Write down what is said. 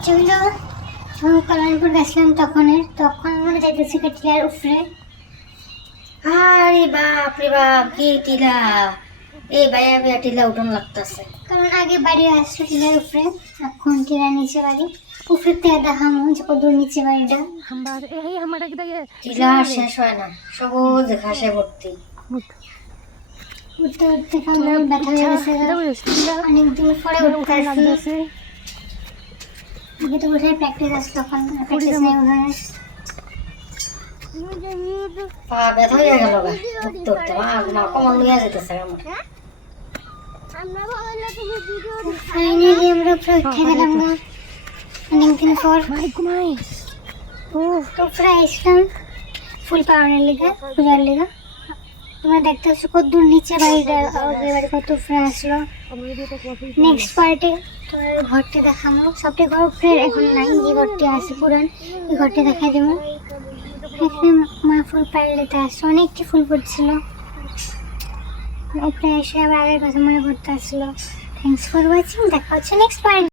হচ্ছে হলো যখন কল্যাণপুর গেছিলাম তখন আমরা যাইতেছি টিলার উপরে। আরে বাপ রে বাপ, কি টিলা! এই ভাইয়া ভাইয়া টিলা উঠন লাগতেছে। কারণ আগে বাড়ি আসছে টিলার উপরে, এখন টিলার নিচে বাড়ি। উপরে থেকে দেখামো যে কত নিচে বাড়িটা। টিলা আর শেষ হয় না, সবুজ ঘাসে ভর্তি। উঠতে উঠতে কামড় ব্যথা হয়ে গেছে, অনেকদিন পরে উঠতে আসছি। আগে তো উঠে প্র্যাকটিস আসতো, তখন প্র্যাকটিস নেই ওখানে। পা ব্যথা হয়ে গেল গা উঠতে উঠতে, মা কমন লইয়া যেতেছে আমার। ফাইনালি আমরা উপরে উঠে গেলাম না অনেকদিন পর। তো উপরে আসলাম ফুল পাওয়ানোর লেগে, পূজার লেগে। তোমরা দেখতে পাচ্ছ কত দূর নিচে বাড়িটা, এবারে কত উপরে আসলো। নেক্সট পার্টে তোমার ঘরটা দেখাবো। সবটা ঘর উপরে এখন নাই, যে ঘরটি আছে পুরান এই ঘরটা দেখাই দেবো। এখানে মা ফুল পাড়লেতে আসছে, অনেকটি ফুল ফুটছিল। উপরে এসে আবার আগের কথা মনে করতে আসলো। থ্যাংকস ফর ওয়াচিং, দেখা হচ্ছে নেক্সট পার্ট।